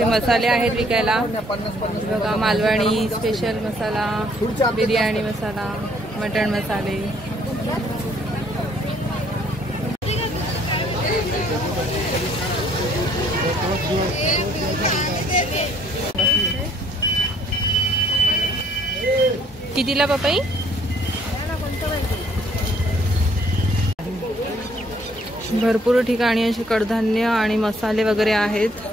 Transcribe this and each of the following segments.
इथे मसाले आहेत विकायला बघा, मालवणी स्पेशल मसाला, बिर्याणी मसाला, मटण मसाले। कितीला पपई? भरपूर ठिकाणी असे कडधान्य आणि मसाले वगैरे आहेत।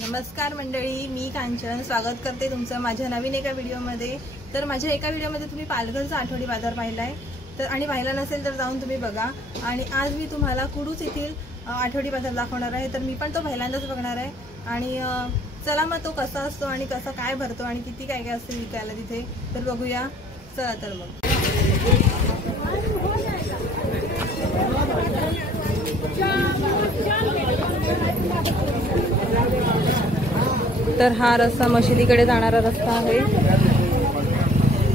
नमस्कार मंडळी, मी कांचन स्वागत करते तुमचं माझ्या नवीन एका व्हिडिओमध्ये। तर माझ्या एका व्हिडिओमध्ये तुम्ही पालघरचा आठवडी बाजार पाहिलाय, तर आणि पाहिला नसेल तर जाऊन तुम्ही बघा। आणि आज मी तुम्हाला कुडूस येथील आठवडी बाजार दाखवणार आहे। तर मी पण तो पहिल्यांदाच बघणार आहे आणि चला मग तो कसा असतो आणि कसा काय भरतो आणि किती काय काय असते विकायला तिथे, तर बघूया। चला तर मग तर हा रस्ता मशिदीकडे जाणारा रस्ता आहे,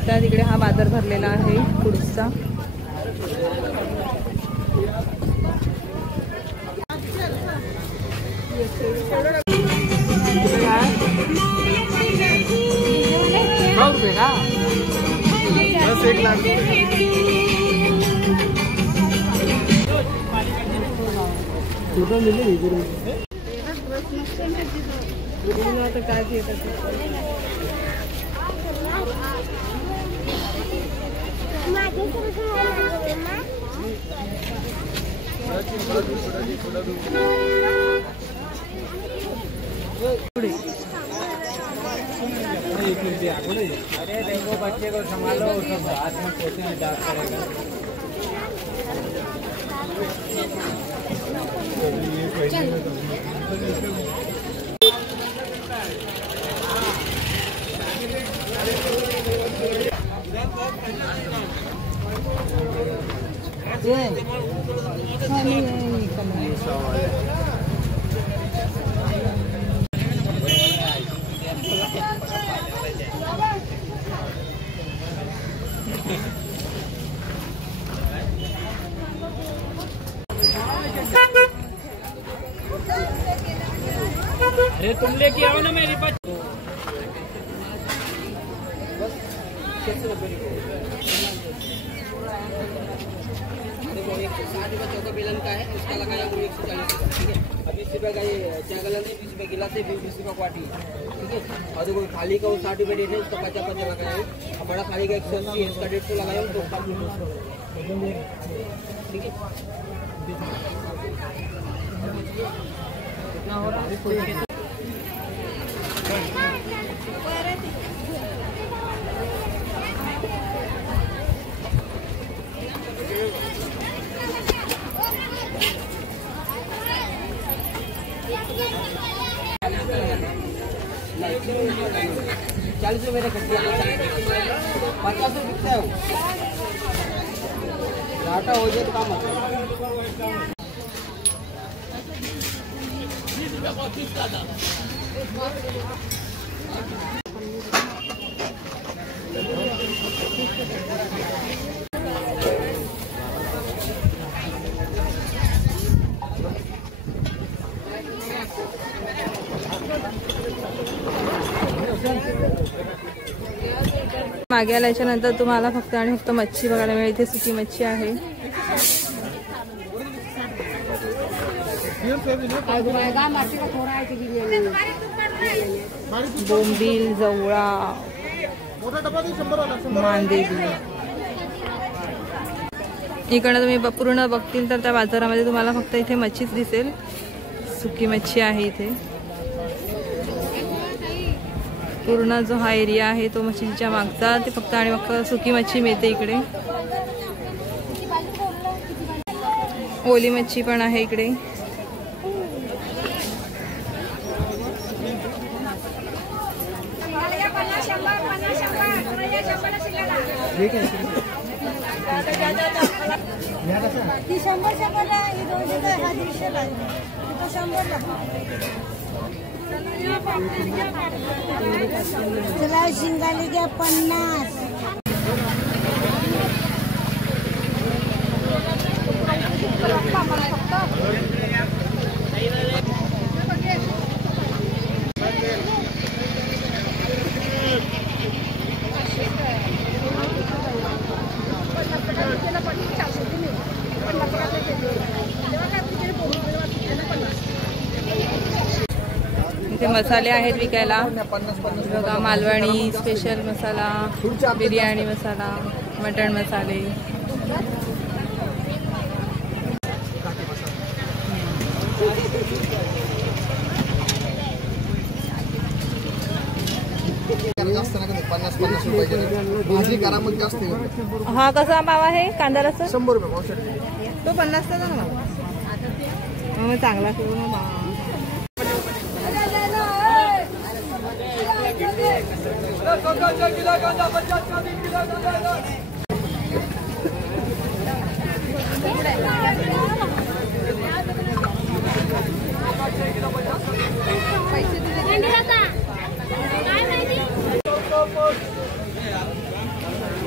त्या तिकडे हा बाजार भरलेला आहे कुडूसचा। अरे देखो बच्चे को संभालो, सब हाथ में पोते हैं, डांस करेगा। अरे तुम लेके आओ ना मेरे पास। देखो 160 रुपये चौका बेलन का है, उसका लगाया 140, ठीक है। अब 20 रुपये का ये चाय गलन है, 20 रुपये गिलास है, 20 रुपये क्वाटी, ठीक है। और देखो थाली का वो 60 रुपये रेट है, उसका 50 लगाया हूँ। और बड़ा थाली का 180 है, इसका 150 लगाया हूँ, तो ठीक है। कितना हो रहा है? ₹40 रुपये खट्टी 50 बिकता है वो, घाटा हो जाए तो काम आता है। मागे आल्याच्या नंतर तुम्हाला फक्त आणि फक्त मच्छी बघायला मिळते, सुकी मच्छी आहे। बोंबील, जवळा, मांदेली। इकडे तुम्ही पूर्ण बघतील तर त्या बाजारामध्ये तुम्हाला फक्त इथे मच्छीच दिसेल, सुकी मच्छी आहे इथे। पूर्ण जो हा एरिया आहे तो मच्छीच्या मागचा, ते फक्त आणि फक्त सुकी मच्छी मिळते इकडे। ओली मच्छी पण आहे इकडे। ती 100 ला, ही 200 ला, हा 150 ला, तो 100 ला. चला शिंगाली घ्या 50. इथे मसाले आहेत विकायला बघा. मालवणी स्पेशल मसाला, बिर्याणी मसाला, मटण मसाले. हा कसा भाव आहे कांदा रस्सा? 100 रुपये. तो 50 चा ना मग चांगला.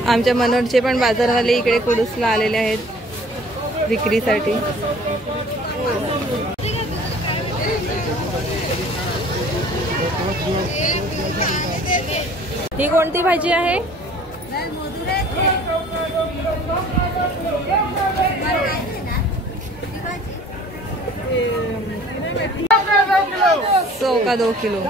आमच्या मनोरचे पण बाजारवाले इकडे कुडूसला आलेले आहेत विक्रीसाठी. ही कोणती भाजी आहे? सौ का 2 किलो.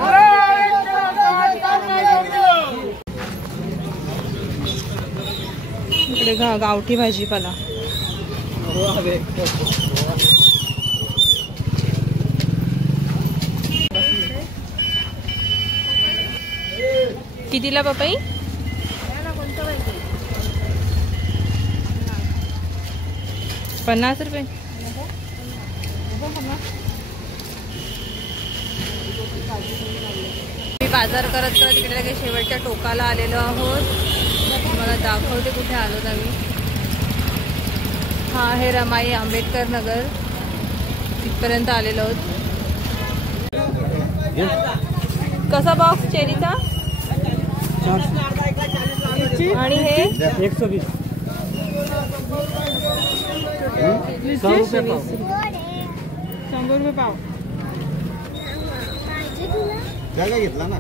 इकडे गावठी भाजीपाला. कितीला पपई? 50 रुपये. मी बाजार करत करत इकडे काही शेवटच्या टोकाला आलेलो आहोत. तुम्हाला दाखवते कुठे आलो आम्ही. हा आहे रमाई आंबेडकर नगर. तिथपर्यंत आलेलो आहोत. कसा बॉक्स चेरीचा? आणि हे 120. 100 रुपये पाव. 100 रुपये पाव. जागा घेतला ना.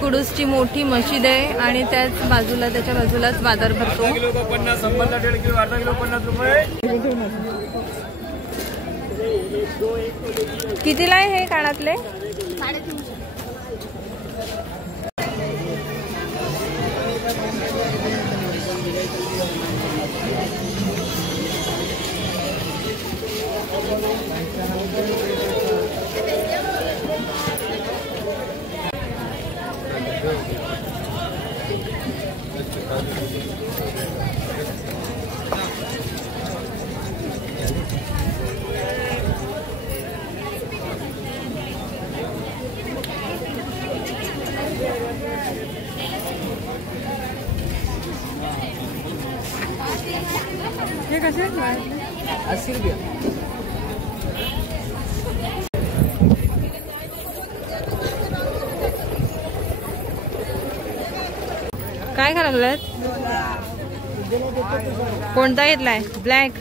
कुडूसची मोठी मशीद आहे आणि त्याच्या बाजूलाच बाजार भरतो. कितीला आहे हे कानातले? 350. हे कसे? 80 रुपये. काय करायला लागलात? कोणता घेतलाय? ब्लॅक.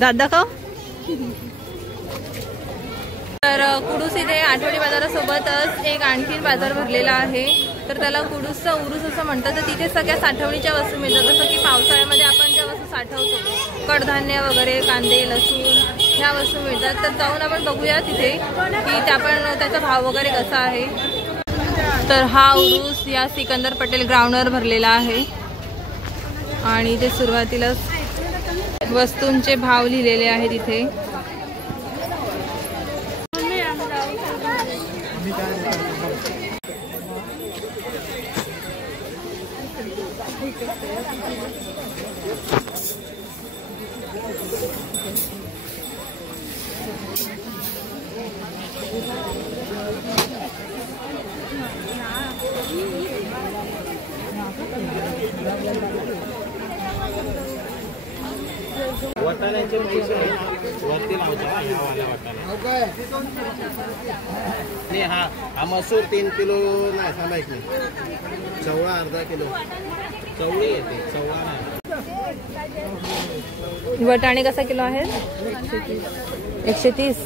दादा का? तर कुडूस इथे आठवडी बाजारासोबतच एक आणखीन बाजार भरलेला आहे. तर त्याला कुडूसचा उरूस असं म्हणतात. तर तिथे सगळ्या साठवणीच्या वस्तू मिळतात. जसं की पावसाळ्यामध्ये आपण ज्या वस्तू साठवतो, कडधान्य वगैरे, कांदे, लसूण ह्या वस्तू मिळतात. तर जाऊन आपण बघूया तिथे की त्याचा भाव वगैरे कसा आहे. तर हा उरूस या सिकंदर पटेल ग्राउंडवर भरलेला आहे आणि ते सुरुवातीलाच वस्तूंचे भाव लिहिलेले आहेत इथे. वाटाण्याचे पैसे वरती लावता ह्या वाल्या वाटाणा नाही. हा मसूर 3 किलो नाही थांबा एक मिनिट. चवळा अर्धा किलो. चवळी येते चवळा नाही. वटाणे कसा किलो आहे? 130.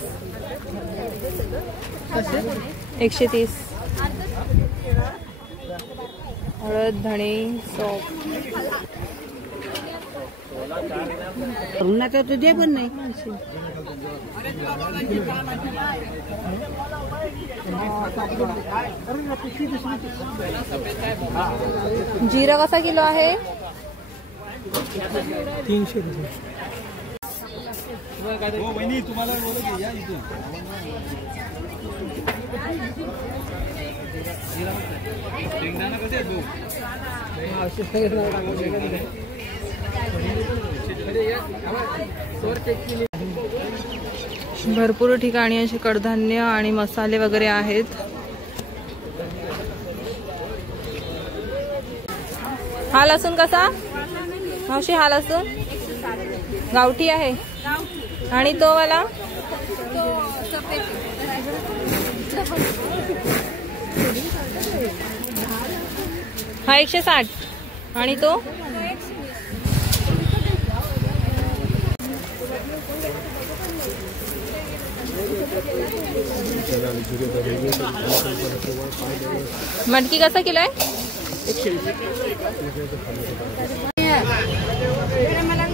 130. हळद धणे सॉप. उन्हाचं तुझे पण नाही. जिरा कसा किलो आहे? 300 रुपये. हो वहिनी तुम्हाला बोलू की या इथून. शेंगदाणा कसे आहेत भाऊ? भरपूर ठिकाणी असे कडधान्य आणि मसाले वगैरे आहेत. हा लसूण कसा मावशी? हा लसूण गावठी आहे आणि तो वाला हा 160 आणि तो मटकी कसा किलो आहे? मला